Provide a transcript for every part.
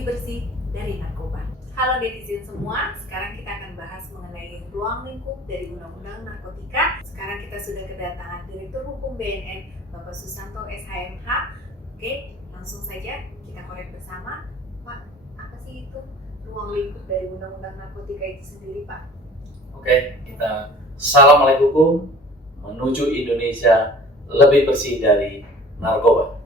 lebih bersih dari narkoba. Halo netizen semua, sekarang kita akan bahas mengenai ruang lingkup dari Undang-Undang Narkotika. Sekarang kita sudah kedatangan Direktur Hukum BNN, Bapak Susanto SHMH. Oke, langsung saja kita korek bersama. Pak, apa sih itu ruang lingkup dari Undang-Undang Narkotika itu sendiri, Pak? Oke, kita Assalamualaikum, menuju Indonesia lebih bersih dari narkoba.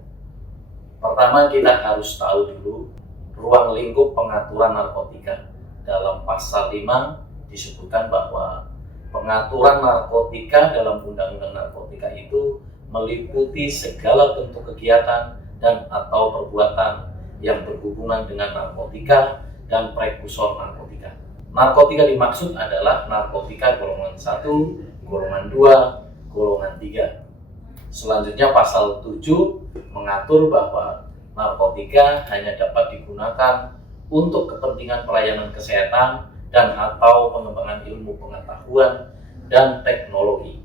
Pertama, kita harus tahu dulu ruang lingkup pengaturan narkotika. Dalam pasal 5 disebutkan bahwa pengaturan narkotika dalam Undang-Undang Narkotika itu meliputi segala bentuk kegiatan dan atau perbuatan yang berhubungan dengan narkotika dan prekursor narkotika. Narkotika dimaksud adalah narkotika golongan 1, golongan 2, golongan 3. Selanjutnya pasal 7 mengatur bahwa narkotika hanya dapat digunakan untuk kepentingan pelayanan kesehatan dan atau pengembangan ilmu pengetahuan dan teknologi.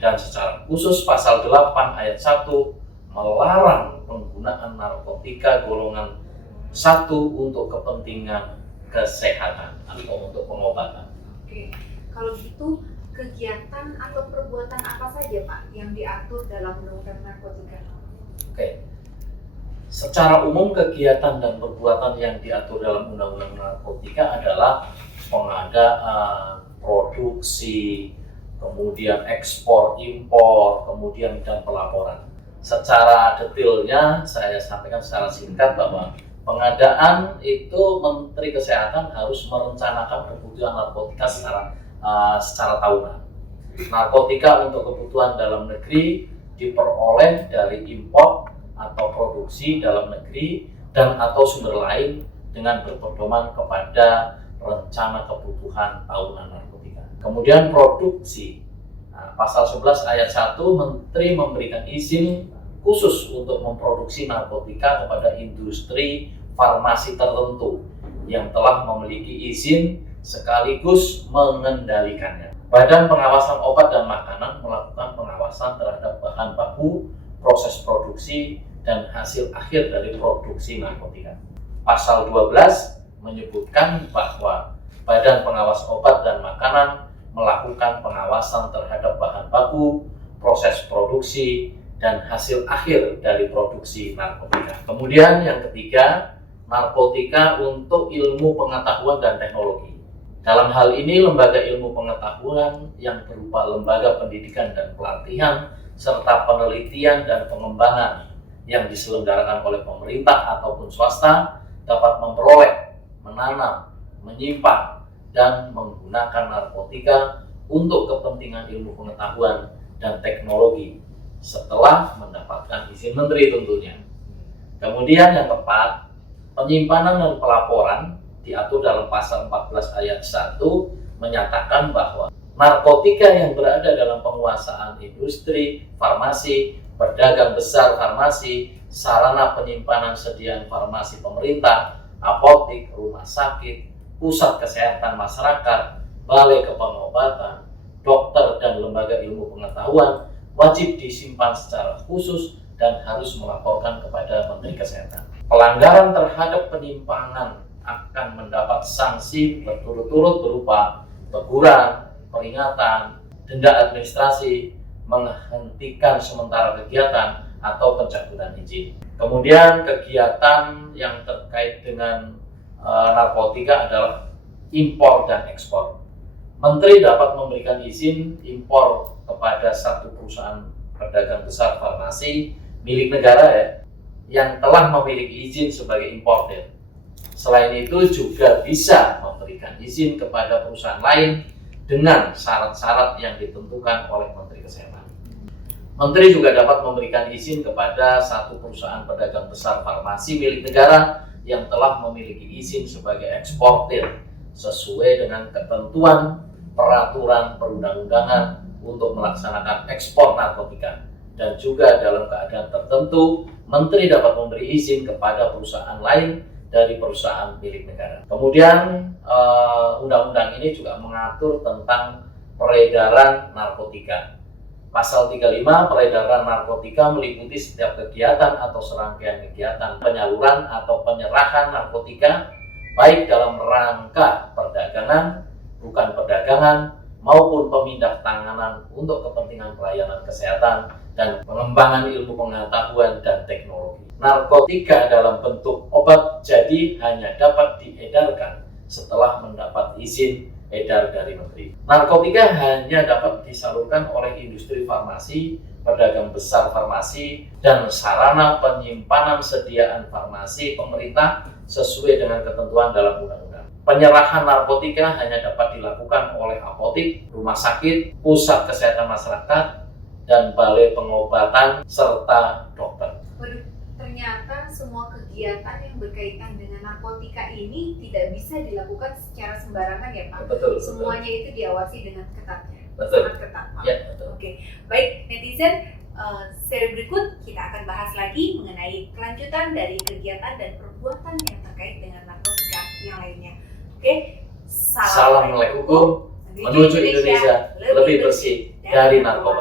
Dan secara khusus pasal 8 ayat 1 melarang penggunaan narkotika golongan 1 untuk kepentingan kesehatan atau untuk pengobatan. Oke, kalau gitu kegiatan atau perbuatan apa saja Pak yang diatur dalam Undang-Undang Narkotika? Oke. Secara umum kegiatan dan perbuatan yang diatur dalam Undang-Undang Narkotika adalah pengadaan, produksi, kemudian ekspor, impor, kemudian dan pelaporan. Secara detailnya saya sampaikan secara singkat bahwa pengadaan itu Menteri Kesehatan harus merencanakan kebutuhan narkotika secara tahunan. Narkotika untuk kebutuhan dalam negeri diperoleh dari impor atau produksi dalam negeri dan atau sumber lain dengan berpedoman kepada rencana kebutuhan tahunan narkotika. Kemudian produksi, pasal 11 ayat 1 Menteri memberikan izin khusus untuk memproduksi narkotika kepada industri farmasi tertentu yang telah memiliki izin sekaligus mengendalikannya. Badan Pengawasan Obat dan Makanan melakukan pengawasan terhadap bahan baku, proses produksi, dan hasil akhir dari produksi narkotika. Pasal 12 menyebutkan bahwa Badan Pengawas Obat dan Makanan melakukan pengawasan terhadap bahan baku, proses produksi, dan hasil akhir dari produksi narkotika. Kemudian yang ketiga, narkotika untuk ilmu pengetahuan dan teknologi. Dalam hal ini, lembaga ilmu pengetahuan yang berupa lembaga pendidikan dan pelatihan, serta penelitian dan pengembangan yang diselenggarakan oleh pemerintah ataupun swasta dapat memperoleh, menanam, menyimpan, dan menggunakan narkotika untuk kepentingan ilmu pengetahuan dan teknologi setelah mendapatkan izin menteri tentunya. Kemudian yang keempat, penyimpanan dan pelaporan diatur dalam pasal 14 ayat 1 menyatakan bahwa narkotika yang berada dalam penguasaan industri, farmasi, pedagang besar farmasi, sarana penyimpanan sediaan farmasi pemerintah, apotik, rumah sakit, pusat kesehatan masyarakat, balai kepengobatan, dokter dan lembaga ilmu pengetahuan wajib disimpan secara khusus dan harus melaporkan kepada Menteri Kesehatan. Pelanggaran terhadap penyimpangan akan mendapat sanksi berturut-turut berupa teguran, peringatan, denda administrasi, menghentikan sementara kegiatan atau pencabutan izin. Kemudian kegiatan yang terkait dengan narkotika adalah impor dan ekspor. Menteri dapat memberikan izin impor kepada satu perusahaan pedagang besar farmasi milik negara yang telah memiliki izin sebagai importer. Selain itu juga bisa memberikan izin kepada perusahaan lain dengan syarat-syarat yang ditentukan oleh Menteri Kesehatan. Menteri juga dapat memberikan izin kepada satu perusahaan pedagang besar farmasi milik negara yang telah memiliki izin sebagai eksportir sesuai dengan ketentuan peraturan perundang-undangan untuk melaksanakan ekspor narkotika. Dan juga dalam keadaan tertentu, Menteri dapat memberi izin kepada perusahaan lain dari perusahaan milik negara. Kemudian undang-undang ini juga mengatur tentang peredaran narkotika. Pasal 35, peredaran narkotika meliputi setiap kegiatan atau serangkaian kegiatan penyaluran atau penyerahan narkotika, baik dalam rangka perdagangan, bukan perdagangan, maupun pemindah tanganan untuk kepentingan pelayanan kesehatan dan pengembangan ilmu pengetahuan dan teknologi. Narkotika dalam bentuk obat jadi hanya dapat diedarkan setelah mendapat izin edar dari menteri. Narkotika hanya dapat disalurkan oleh industri farmasi, pedagang besar farmasi, dan sarana penyimpanan sediaan farmasi pemerintah sesuai dengan ketentuan dalam undang-undang. Penyerahan narkotika hanya dapat dilakukan oleh apotik, rumah sakit, pusat kesehatan masyarakat, dan balai pengobatan, serta dokter. Waduh, ternyata semua kegiatan yang berkaitan dengan narkotika ini tidak bisa dilakukan secara sembarangan ya Pak? Betul. Semuanya itu diawasi dengan ketat ya? Betul. Sangat ketat Pak? Ya, betul. Oke, baik netizen, seri berikut kita akan bahas lagi mengenai kelanjutan dari kegiatan dan perbuatan yang terkait dengan narkotika yang lainnya. Oke, salam melek hukum, menuju Indonesia lebih bersih dari narkoba.